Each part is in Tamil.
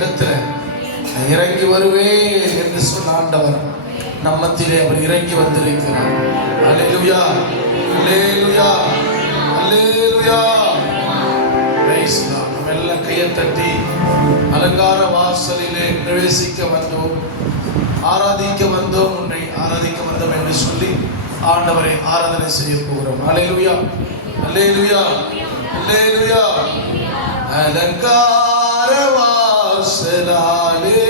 இடத்துல இறங்கி வருவேன் என்று சொன்ன ஆண்டவர் நம் மத்தியிலே அவர் இறங்கி வந்திருக்கிறார். Hallelujah, hallelujah, hallelujah. Praise God. எல்லாம் கையை தட்டி அலங்கார வாசலிலே பிரவேசிக்க வந்தோம், ஆராதிக்க வந்தோம், உன்னை ஆராதிக்க வந்தோம் என்று சொல்லி ஆண்டவரை ஆராதனை செய்ய போகிறோம். அல்லேலூயா, அல்லேலூயா, அல்லேலூயா. அலங்கார வாசலாலே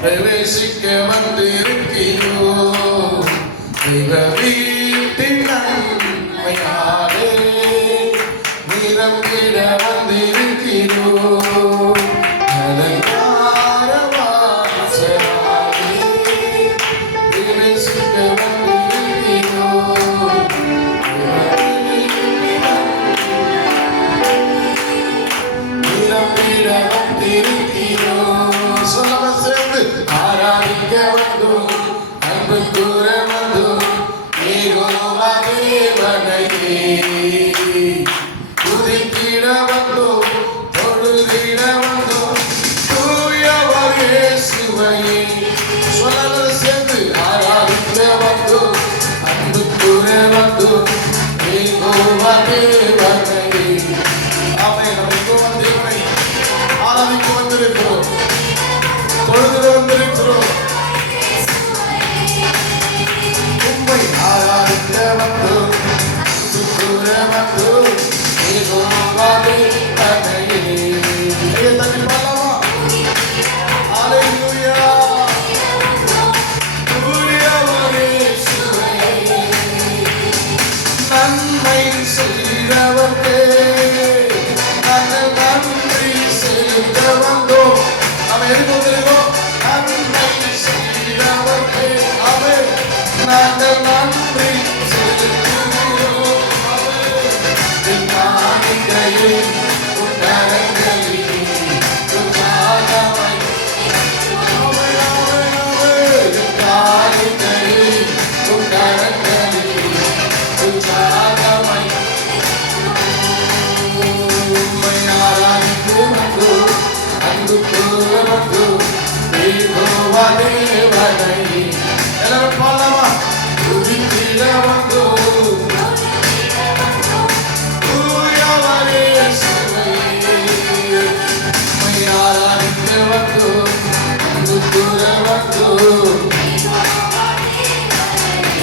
பிரவேசிக்க வந்திருக்கிறோம், தெய்வ வீட்டின் நன்மையாலே நிரம்பிட வந்திருக்கிறோம். அலங்கார வாசலாலே பிரவேசிக்க வந்திருக்கிறோம், நிரம்பிட வந்திருக்கிறோம். சொல்லவ சேர்ந்து ஆராதிக்க வந்தோம், அன்பு கூற வந்தோம், யெகோவா தேவனையே துதித்திட வந்தோம், தொழுதிட வந்தோம், தூயவர் இயேசுவையே. சொல்லவ சேர்ந்து ஆராதிக்க வந்தோம், அன்பு கூற வந்தோம், யெகோவா தேவனையே. ஆமென். நம்ம யெகோவா தேவனை ஆராதிக்க வந்திருக்கிறோம், தொழுது வந்திருக்கிறோம், உம்மை ஆராதிக்க வந்தோம், துதிக்க வந்தோம், யெகோவா தேவனையே. கையை தட்டி பாடலாமா? அல்லேலூயா. தூயவர் இயேசுவையே நன்மை செய்தவர்க்கே நாங்கள் நன்றி செலுத்த வந்தோம். நாம் எதுக்கு வந்திருக்கோம்? நன்மை செய்தவர்க்கே ஆமென். நாங்கள் நன்றி செலுத்துகிறோம். ஆமென். காணிக்கையை உன்னதங்களில் உற்சாகமாய் ஆமென், ஆமென், ஆமென். காணிக்கையை உன்னதங்களில் உற்சாகமாய் உம்மை ஆராதிக்க வந்தோம், அன்பு கூற வந்தோம், யெகோவா தேவனையே. எல்லாரும் பாடலாமா? துதித்திட வந்தோம், தூயவர் இயேசுவையே. உம்மை ஆராதிக்க வந்தோம், அன்பு கூற வந்தோம்,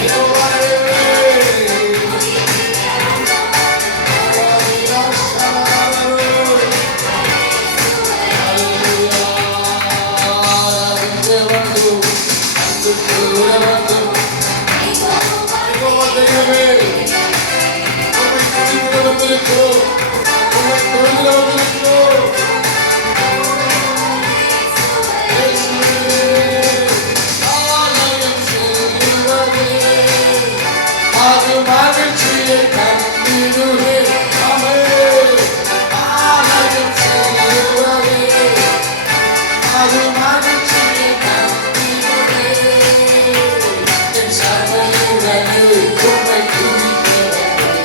யெகோவா தேவனையே. மகிழ்ச்சியை கண்டிடுவே ஆமென். ஆலயம் செல்லுவதே அது மகிழ்ச்சியை கண்டிடுவே. என் சபையுடனே உம்மை துதிக்கிறேன்,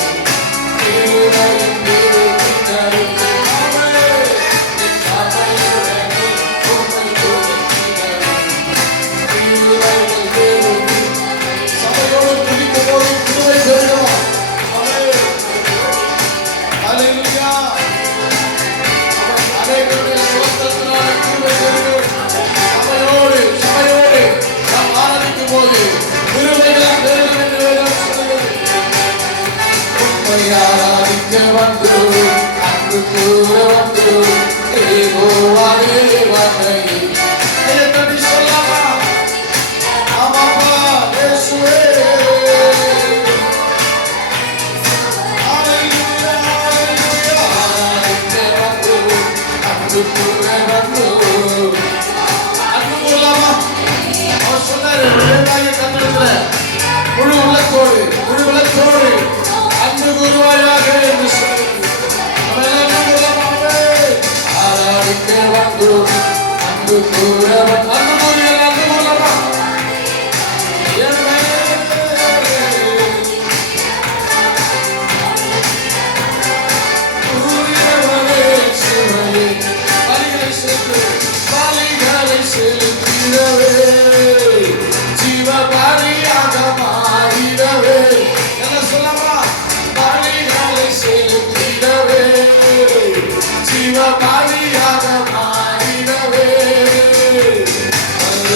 இருவரும் தேடினருமே ஆமென். என் சபையுடனே உம்மை துதிக்கிறேன், இருவரும் தேடினருமே. சபையோடு துதிக்கும் போது புதுமை பெறுகிறோம். ஆமென். அல்லேலூயா. அநேகருடைய சுதந்திரத்தினால புதுமை பெறுகிறோம். சபையோடு நாம் ஆராதிக்கும் போது கிருபைகளால் பெருகும் என்று வேதம் சொல்லுகிறது. உம்மை ஆராதிக்க வந்தோம், அன்பு கூற வந்தோம், யெகோவா தேவனையே. கையை தட்டி சொல்லலாமா? ஆமாப்பா இயேசுவே. அல்லேலூயா, அல்லேலூயா. ஆராதிக்க வந்தோம், அன்பு கூற வந்தோம். அன்பு கூறலாமா? அவர் சொன்னாரு, வேதாய கண்டத்துல முழு உள்ளத்தோடு அன்பு கூறுவாயாக என்று சொன்னார். ஆராதிக்க வந்தோம், அன்பு கூற அன்பு கூறுங்கள், அன்பு கூறலாமா? தூயவரே இயேசுவையே. பலிகளை சேர்த்து அழியாத மாறிடவே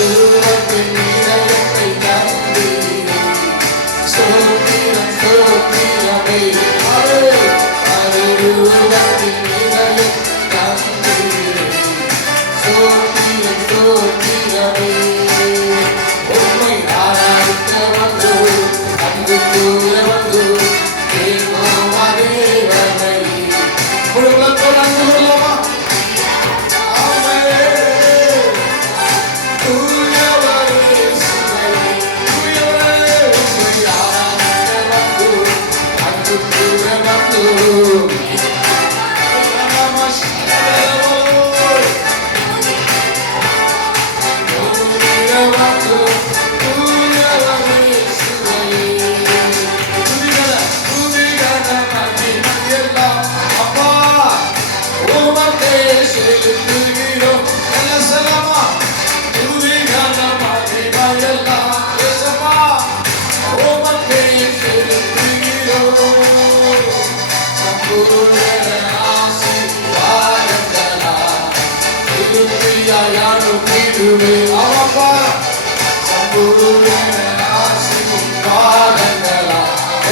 உருவத்தின் இதயத்தை தந்தீரே. ஸ்தோத்திரம் ஸ்தோத்திரமே உருவத்தின் இதயம் தந்தீரே. ஸ்தோத்திரம் ஸ்தோத்திரமே உம்மை ஆராதிக்க வந்தோம் அன்பு கூற வந்தோம் ஏகோவா தேவனை. முழு உலகத்தோடு அன்பு கொள்ளலாமா?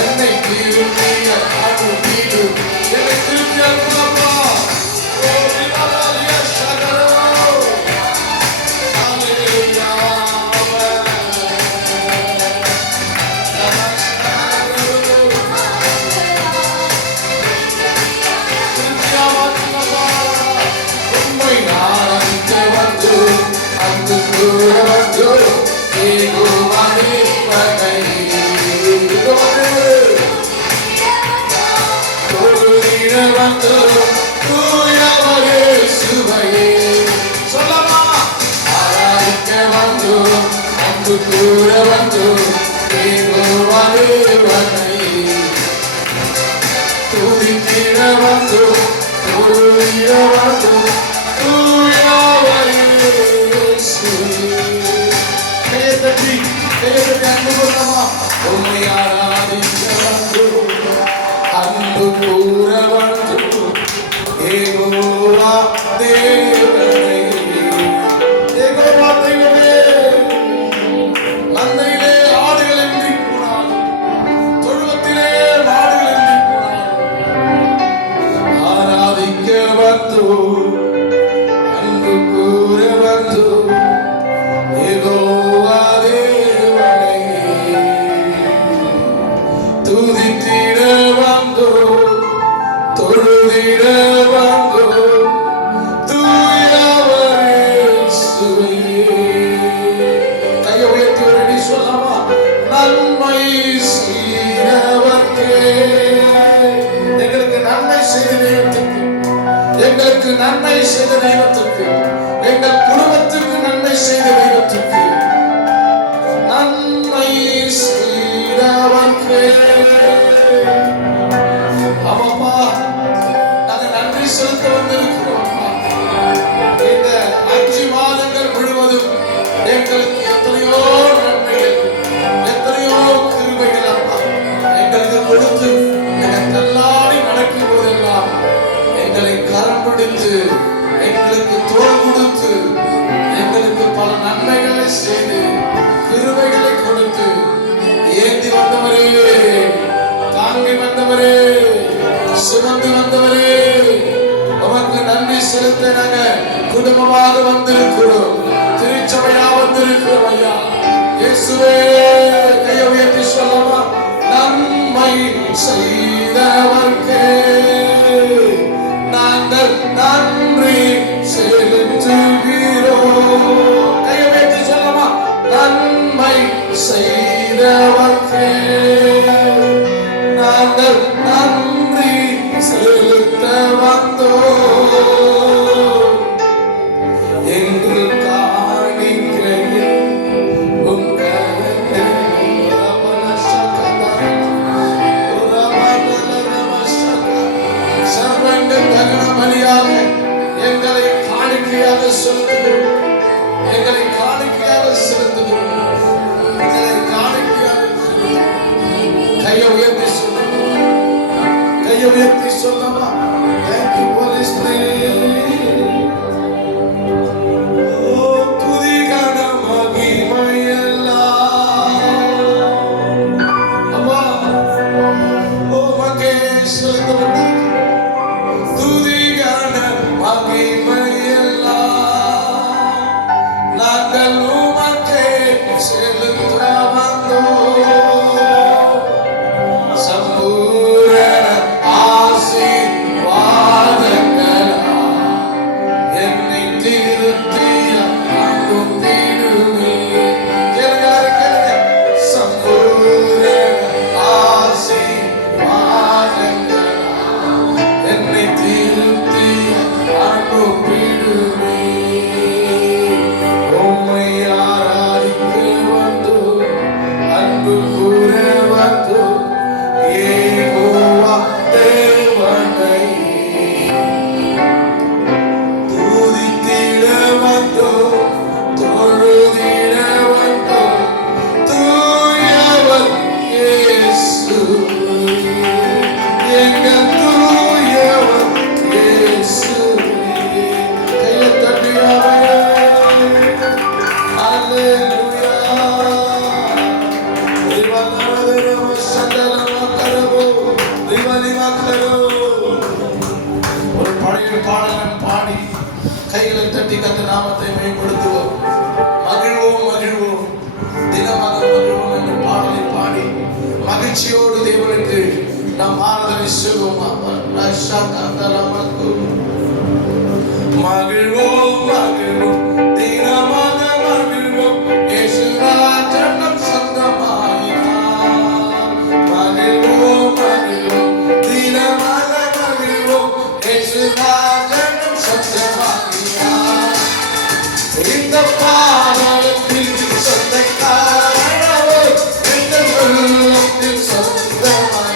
என்னை திரும்பிய அனுப்பிடு என்னை திரும்பி அனுப்பப்பா. உம்மை ஆராதிக்க வந்தோம் அன்பு கூற வந்தோம் ஏகோவா தேவனை. தொழுதிட வந்தோம் தூயவரே இயேசுவையே. சொல்லமா? ஆராதிக்க வந்தோம் அன்பு கூற வந்தோம் ஏகோவா தேவனை. துதித்திட வந்தோம் தொழுதிட வந்தோம் தூயவரே இயேசுவையே. உம்மை ஆராதிக்க வந்தோம் அன்பு கூற வந்தோம் ஏகோவா தேவனை. ஏகோவா தெய்வமே, மந்தையிலே ஆடுகள் இன்றி போனாலும் தொழுவத்திலே மாடுகள் இன்றி போனாலும் ஆராதிக்க வந்தோம் அன்பு கூற வந்தோம் ஏகோவா தேவனை. துதித்திட வந்தோம் தொழுதிட வந்தோம் தூயவரே இயேசுவையே. கையை உயர்த்தி ஒரு அடி சொல்லலாமா? நன்மை செய்தவர்க்கே. எங்களுக்கு நன்மை செய்த தெய்வத்துக்கு, எங்களுக்கு நன்மை செய்த தெய்வத்துக்கு, எங்கள் குடும்பத்துக்கு நன்மை செய்த தெய்வத்துக்கு நன்மை செய்தவர்க்கே. ஆமாப்பா, நாங்க நன்றி செலுத்த வந்திருக்கிறோம். இந்த 5 மாதங்கள் முழுவதும் எங்களுக்கு எத்தனையோ நன்மைகள் எத்தனையோ கிருபைகள் அப்பா எங்களுக்கு கொடுத்து தள்ளாடி நடக்கும் போதெல்லாம் எங்களை கரம் பிடித்து எங்களுக்கு தோள் கொடுத்து எங்களுக்கு பல நன்மைகளை செய்து கிருபைகளை கொடுத்து ஏந்தி வந்தவரே, தாங்கி வந்தவரே, சுமந்து வந்தவரே, உமக்கு நன்றி செலுத்த நாங்க குடும்பமாக வந்திருக்கிறோம், திருச்சபையா வந்திருக்கிறோம் ஐயா. இயேசுவே, கையை உயர்த்தி சொல்லமா? நன்மை செய்தவர்க்கே நாங்கள் நன்றி செலுத்துகிறோம். கையை உயர்த்தி சொல்லமா? நன்மை செய்தவர்க்கே நாங்கள் நன்றி செலுத்த வந்தோம். எங்கள் காணிக்கையில் சர்வங்க தகன பலியாக எங்களை காணிக்கையாக செலுத்துகிறோம். எங்களை காணிக்கையாக செலுத்துகிறோம். எங்களை காணிக்கையாக செலுத்துகிறோம். கையை உயர்த்தி சொல்லுங்க. கையை உயர்த்தி சொல்லமா? Thank you, Holy Spirit. கைகளை தட்டி கத்த நாமத்தை மேம்படுத்துவோம். மகிழ்வோம் மகிழ்வோம், தினமாக மகிழ்வோம் என்ற பாடலை பாடி மகிழ்ச்சியோடு தேவனுக்கு நாம் ஆராதனை செய்வோம். மகிழ்வோம் மகிழ்வோம், தினமாக மகிழ்வோம், இயேசுராஜன் நம் சொந்தமாயினார். மகிழ்வோம் மகிழ்வோம், தினமாக மகிழ்வோம், இயேசுராஜன் நம் சொந்தமாயினார். இந்த பாடலத்தில் சொந்தக்காரர் எங்கள் உள்ளத்தில் சொந்தமாயினார்.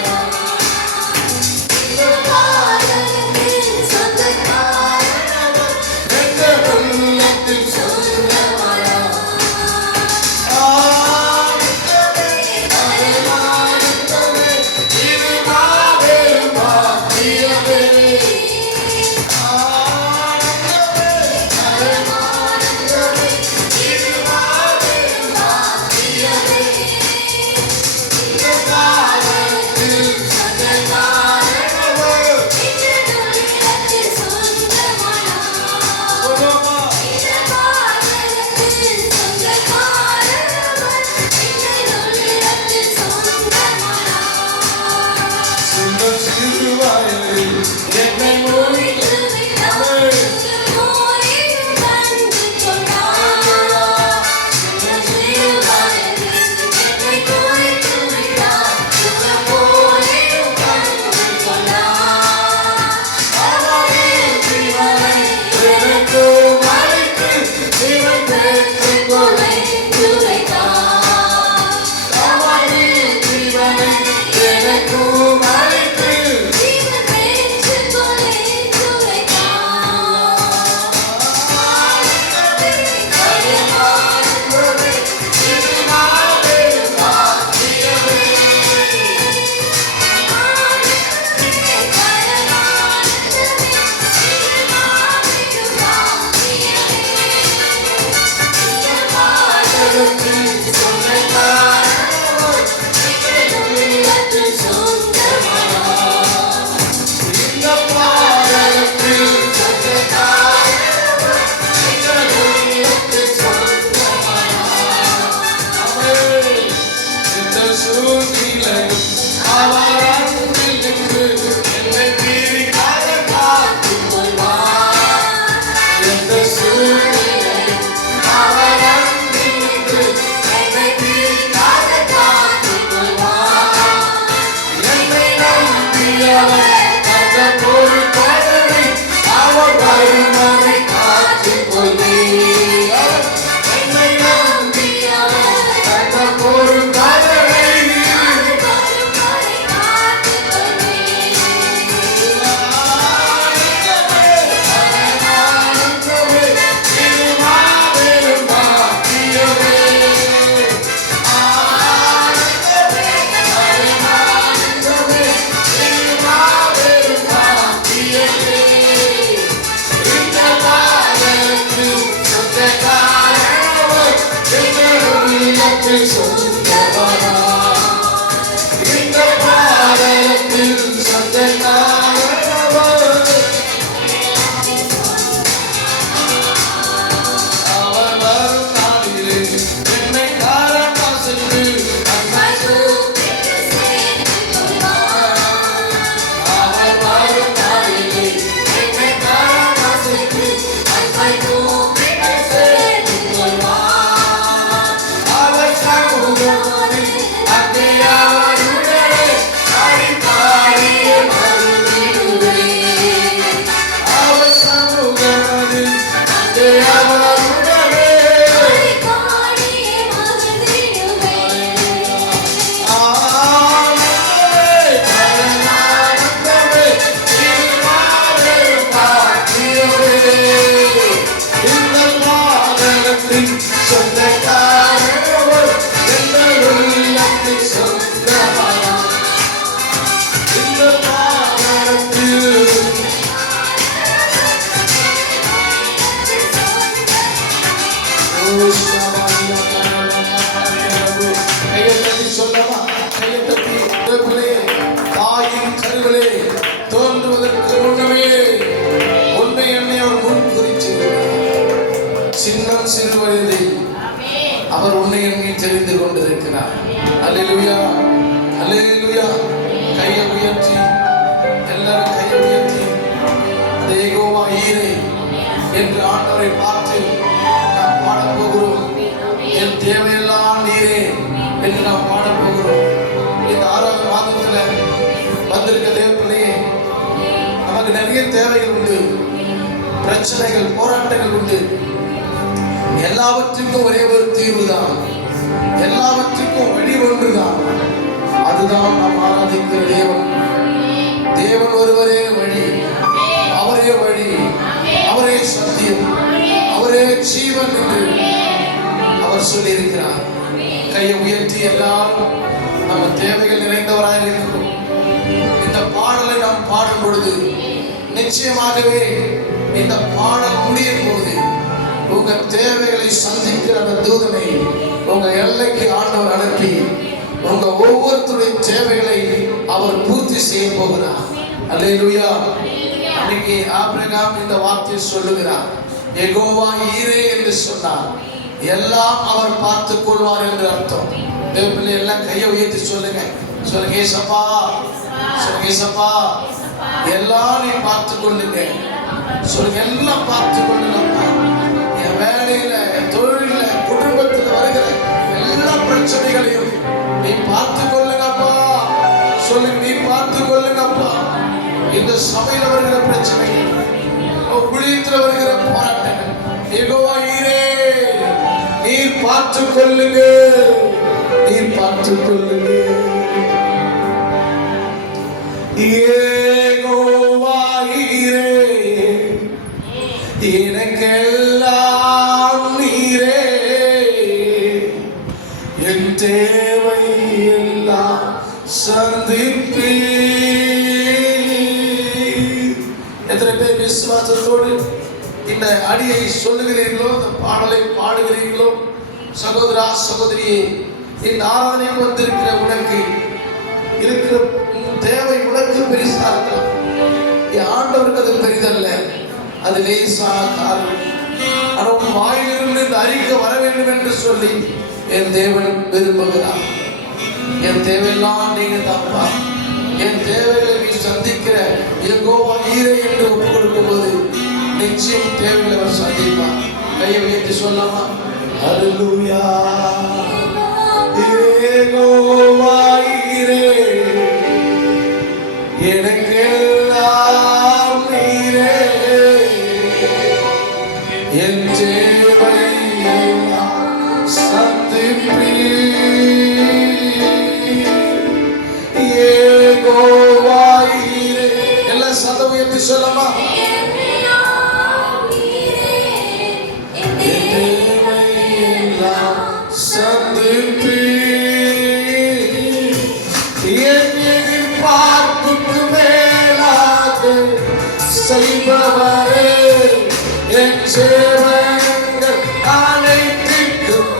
கருவிலே தோன்றுவதற்கு முன்னமே உன்னை என்னை அவர் முன் குறித்து முதல் சிறு வயதில் அவர் உன்னை என்னை தெரிந்து கொண்டிருக்கிறார். அல்லேலூயா, அல்லேலூயா. கையை உயர்த்தி, எல்லாரும் கையை உயர்த்தி, அந்த யெகோவா ஈரே என்று ஆண்டவரை பார்த்து நாம் பாடப் போகிறோம். என் தேவையெல்லாம் நீரே என்று நாம் பாடப் போகிறோம். இந்த 6வது மாதத்துல வந்திருக்க தேவப்பிள்ளையே, நமக்கு நிறைய தேவைகள் உண்டு, பிரச்சனைகள், போராட்டங்கள் உண்டு. எல்லாவற்றுக்கும் ஒரே ஒரு தீர்வு தான், எல்லாவற்றுக்கும் வழி ஒன்றுதான். அதுதான் நாம் ஆராதிக்கிற தேவன். தேவன் ஒருவரே வழி, அவரே வழி, அவரே சத்தியம், அவரே ஜீவன் என்று அவர் சொல்லியிருக்கிறார். கையை உயர்த்தி எல்லாரும் நம்ம தேவைகள் நிறைந்தவராக இருக்கிறோம். இந்த பாடலை நாம் பாடும் பொழுது நிச்சயமாகவே இந்த பாடல் முடியும் போது உங்க தேவைகளை சந்திக்கிற அந்த தூதனை உங்க எல்லைக்கு ஆண்டவர் அனுப்பி உங்க ஒவ்வொருத்தருடைய தேவைகளை அவர் பூர்த்தி செய்ய போகிறார். அல்லேலூயா. அன்னைக்கு ஆபிரகாம் இந்த வார்த்தையை சொல்லுகிறார், யெகோவா ஈரே என்று சொன்னார். எல்லாம் அவர் பார்த்துக் கொள்வார் என்று அர்த்தம். தேவப்பிள்ளை எல்லாம் கையை உயர்த்தி சொல்லுங்க, சொல்லுங்க ஏசப்பா, சொல்லுங்க ஏசப்பா, எல்லாம் நீ பார்த்துக் கொள்ளுங்க, சொல்லுங்க எல்லாம் பார்த்துக் கொள்ளுங்கப்பா. என் வேலையில, என் தொழில, குடும்பத்தில் வருகிற எல்லா பிரச்சனைகளையும் நீ பார்த்துக் கொள்ளுங்கப்பா, சொல்லுங்க நீ பார்த்துக் கொள்ளுங்கப்பா. இந்த சபையில வருகிற பிரச்சனைகள், ஊழியத்தில் வருகிற போராட்டங்கள், யெகோவா ஈரே நீர் பார்த்துக் கொள்ளுங்க, நீர் பார்த்துக் கொள்ளுங்க. யெகோவா ஈரே எனக்கெல்லாம் நீரே, என் தேவை எல்லாம் சந்திப்பீர். எத்தனை பேர் விசுவாசத்தோடு இந்த அடியை சொல்லுகிறீர்களோ, இந்த பாடலை பாடுகிறீர்களோ? சகோதரா, சகோதரியே, இந்த ஆராதனைக்கு வந்திருக்கிற உனக்கு இருக்கிற தேவை உனக்கு பெரிசா இருக்கலாம், என் ஆண்டவருக்கு அது பெரிதல்ல, அது லேசான காரணம். ஆனால் உன் வாயிலிருந்து இந்த அறிக்கை வர வேண்டும் என்று சொல்லி என் தேவன் விரும்புகிறார். என் தேவையெல்லாம் நீங்க தப்பா, என் தேவைகளை நீ சந்திக்கிற யெகோவா ஈரே என்று ஒப்பு கொடுக்கும் போது நிச்சயம் தேவைகளை அவர் சந்திப்பார். கையை உயர்த்தி சொல்லலாமா? அல்லேலூயா. யெகோவா ஈரே எனக்கெல்லாம் நீரே, என் தேவை எல்லாம் சந்திப்பீர். யெகோவா ஈரே, எல்லாம் சத்தம் உயர்த்தி சொல்லலாமா? செய்பவரே, என் சேவங்கள் அனைத்திற்கும்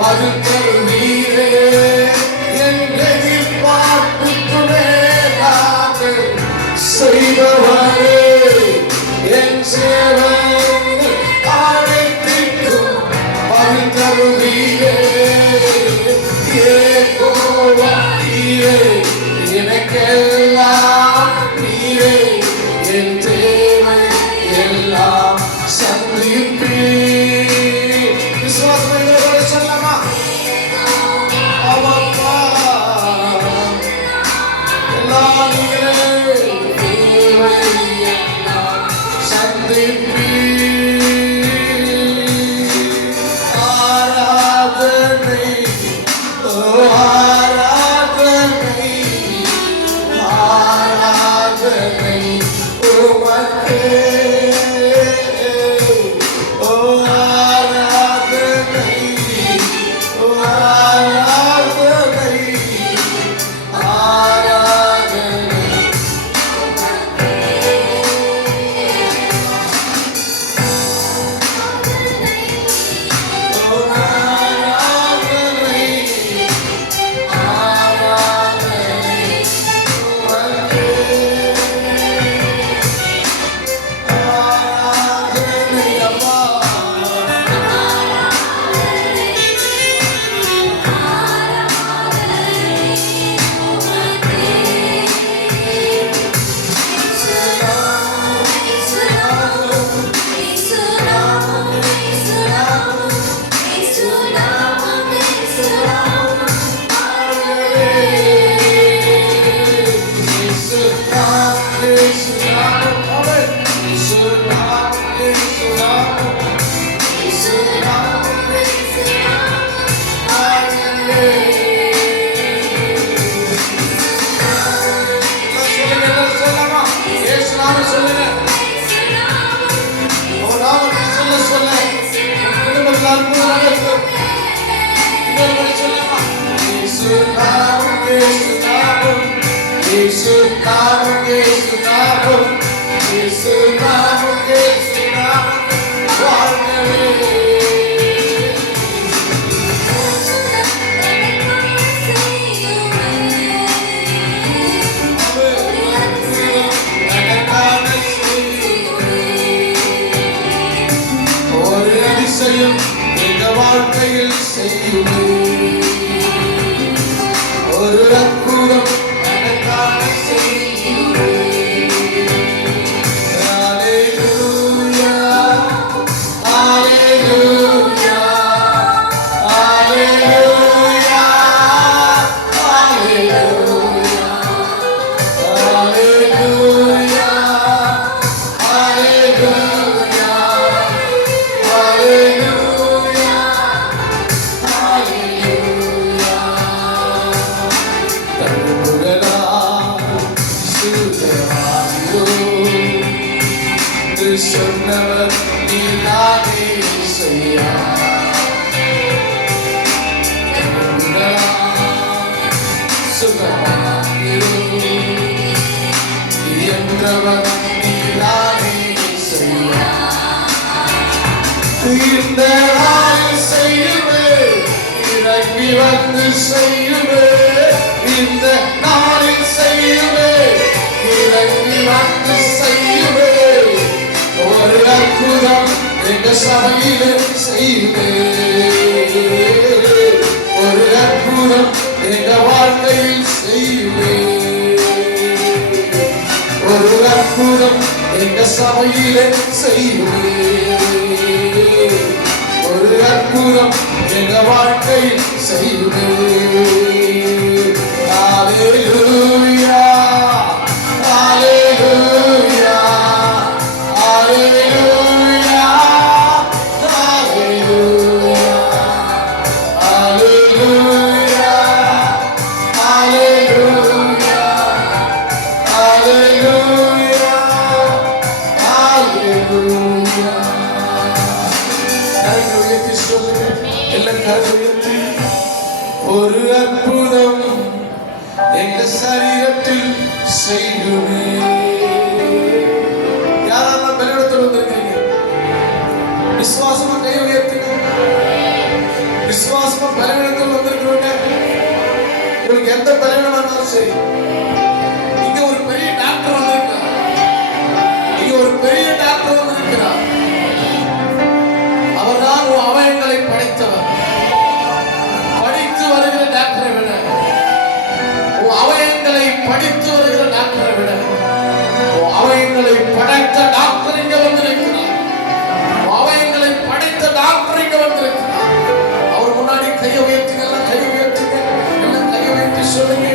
பதில் தருவீரே, என் எதிர்பார்ப்புக்கு மேலாக செய்பவரே, என் சேவங்கள் அனைத்திற்கும் பதில் தருவீரே. யெகோவா ஈரே எனக்கெல்லாம் நீரே, என் தேவை எல்லாம் சந்திப்பீர். விசுவாசத்தோடு சொல்லலாமா? ஆமாப்பா, எல்லாம் நீரே, தேவை எல்லாம் சந்திப்பீர். ஆராதனை, ஆராதனை, ஆராதனை உமக்கே, ஓ எங்க வாழ்க்கையில் செய்யுமே ஒரு அற்புதம் எனக்காக செய்யுமே. ஹல்லேலூயா ஹல்லேலூயா ஹல்லேலூயா ஹல்லேலூயா ஹல்லேலூயா ஹல்லேலூயா ஹல்லேலூயா ஹல்லேலூயா. தன்னுடனாய் சுத்தமாகியோ என்று சொன்னவர் நீதானே செய்யா. சுத்தமாகியோ என்றவர் நீதானே செய்யா. இந்த நாள் செய்யுமே இறங்கி வந்து செய்யுமே. இந்த நாளில் செய்யுமே இறங்கி வந்து செய்யுமே. ஒரு அற்புதம் எங்க சபையிலே செய்யுமே. ஒரு அற்புதம் எங்க வாழ்க்கையில் செய்யுமே. ஒரு அற்புதம் எங்க சபையிலே செய்யுமே. ஒரு அற்புதம் எங்க வாழ்க்கையில் செய்யுமே. ஹல்லேலூயா ஹல்லேலூயா ஹல்லேலூயா ஹல்லேலூயா ஹல்லேலூயா ஹல்லேலூயா ஹல்லேலூயா ஹல்லேலூயா. கரங்களை உயர்த்தி சொல்லுங்க. எல்லாம் கரங்களை உயர்த்தி. ஒரு அற்புதம் எங்க சரீரத்தில் செய்யுமே. யாரெல்லாம் பலவீனத்தோடு வந்திருக்கீங்க? விசுவாசமா கை உயர்த்துங்க. விசுவாசமா பலவீனத்தோடு வந்திருக்கிறவங்க, உங்களுக்கு எந்த பலவீனமா இருந்தாலும் சரி, இங்க ஒரு பெரிய டாக்டர் வந்திருக்கிறார். இங்க ஒரு பெரிய டாக்டர் வந்திருக்கிறார். அவர்தான் உன் அவயங்களை படைத்தவர். படித்து வருகிற டாக்டரை விட, உன் அவயங்களை படித்து வருகிற டாக்டரை விட, உன் அவயங்களை படைத்த டாக்டர் இங்க வந்திருக்கிறார். உன் அவயங்களை படைத்த டாக்டர் இங்க வந்திருக்கிறார். அவர் முன்னாடி கையை உயர்த்துங்க. எல்லாம் கையை உயர்த்துங்க. எல்லாம் கையை உயர்த்தி சொல்லுங்க.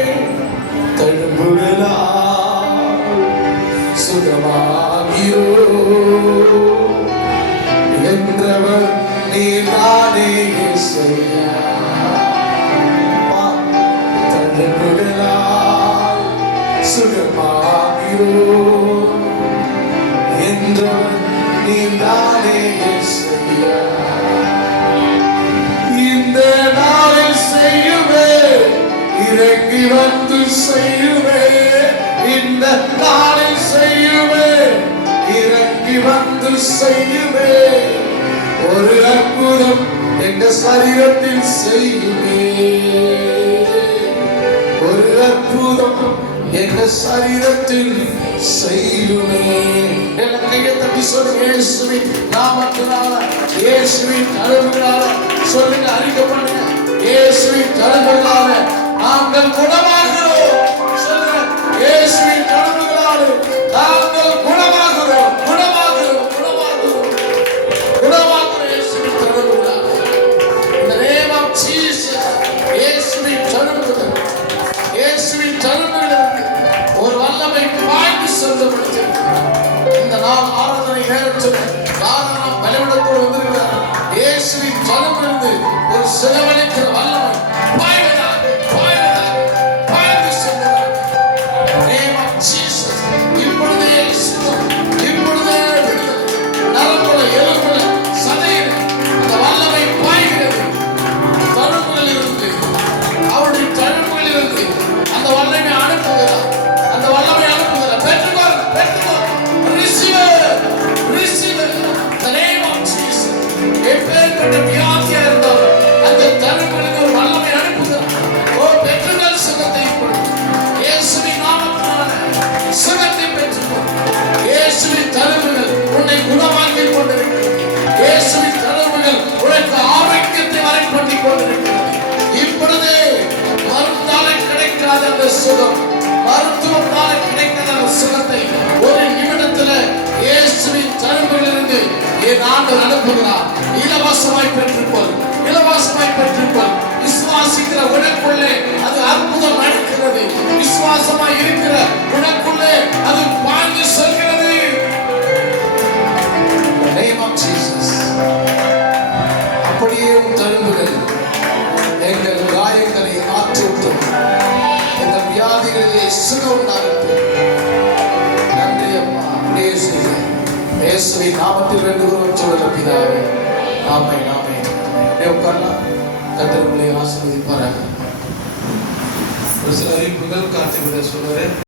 தழும்புகளால் சுகமாகியோ என்றவர் நீதானே செய்யா. தழும்புகளால் சுகமாகியோ என்றவர் நீதானே செய்யா. இந்த நாளில் செய்யுமே இறங்கி வந்து செய்யுமே. இந்த நாளில் செய்யுமே இறங்கி வந்து செய்யுமே. ஒரு அற்புதம் எங்க சரீரத்தில் செய்யுமே. ஒரு அற்புதம் எங்க சரீரத்தில் செய்யுமே. எல்லாம் கையை தட்டி சொல்லுங்க. இயேசுவின் நாமத்தினால, இயேசுவின் அருளால சொல்லுங்க. அறிக்கை பண்ணுங்க. இயேசுவின் கருங்களால நாங்கள் குணமாகிறோம். சொல்லுங்க. இயேசுவின் கருங்களால நாங்கள் குணமாகிறோம். குணமாகிறோம். குணமாகிறோம். குணமாகிறோம். இயேசுவின் கருங்களால. In the name of Jesus. இயேசுவின் கருங்களால, இயேசுவின் கருங்களால ஒரு வல்லமை பாய்ந்து சென்றபடுத்தி இந்த நாள் ஆராதனை நேரத்தில் யாரெல்லாம் பலவீனத்தோடு வந்திருக்கிறார், இயேசுவின் கருங்கிலிருந்து ஒரு செலவழிக்கிற வல்லமை பாய்வதாக பாய்வதாக பாய்ந்து சென்றதாக. Name of Jesus. இப்பொழுதே சுத்தம், இப்பொழுதே விடுதலை. நரம்புல, எலும்புல, சதையில் அந்த வல்லமை எப்படிப்பட்ட வியாதியா இருந்தாலும் அந்த தழும்புகளுக்கு ஒரு வல்லமை அனுப்புகிறார். ஓ பெற்றுங்கள் சுகத்தை இப்பொழுது இயேசுவின் நாமத்தினால சுகத்தை பெற்றுக்கொள். இயேசுவின் தழும்புகள் உன்னை குணமாக்கிக் கொண்டிருக்கிறது. இயேசுவின் தழும்புகள் உனக்கு ஆரோக்கியத்தை வரைப்பண்ணிக் கொண்டிருக்கிறது. இப்பொழுதே மருந்தாலே கிடைக்காத அந்த சுகம், மருத்துவத்தாலே கிடைக்காத அந்த சுகத்தை ஒரு நிமிடத்துல இயேசுவின் தழும்பிலிருந்து என் ஆண்டவர் அனுப்புகிறார். இலவசமாய் பெற்றுக்கொள், இலவசமாய் பெற்றுக்கொள். விசுவாசிக்கிற உனக்குள்ளே அது அற்புதம் நடக்கிறது. விசுவாசமாய் இருக்கிற உனக்குள்ளே அது பாய்ந்து செல்கிறது. Name of Jesus. அப்படியே உன் தழும்புகள் எங்கள் காயங்களை ஆற்றட்டும். எங்கள் வியாதிகளிலே சுகம் உண்டாகட்டும். நன்றி அம்மா. அப்படியே செய்ய இயேசுவின் நாமத்தில் வேண்டுகிறோம் சொல்லுங்க பிதாவே. ஆமென் ஆமென். உட்காரலாம். கர்த்தர் உங்களை ஆசீர்வதிப்பாராக. ஒரு சில அறிவிப்புகள் கார்த்திக் சொல்லுறேன்.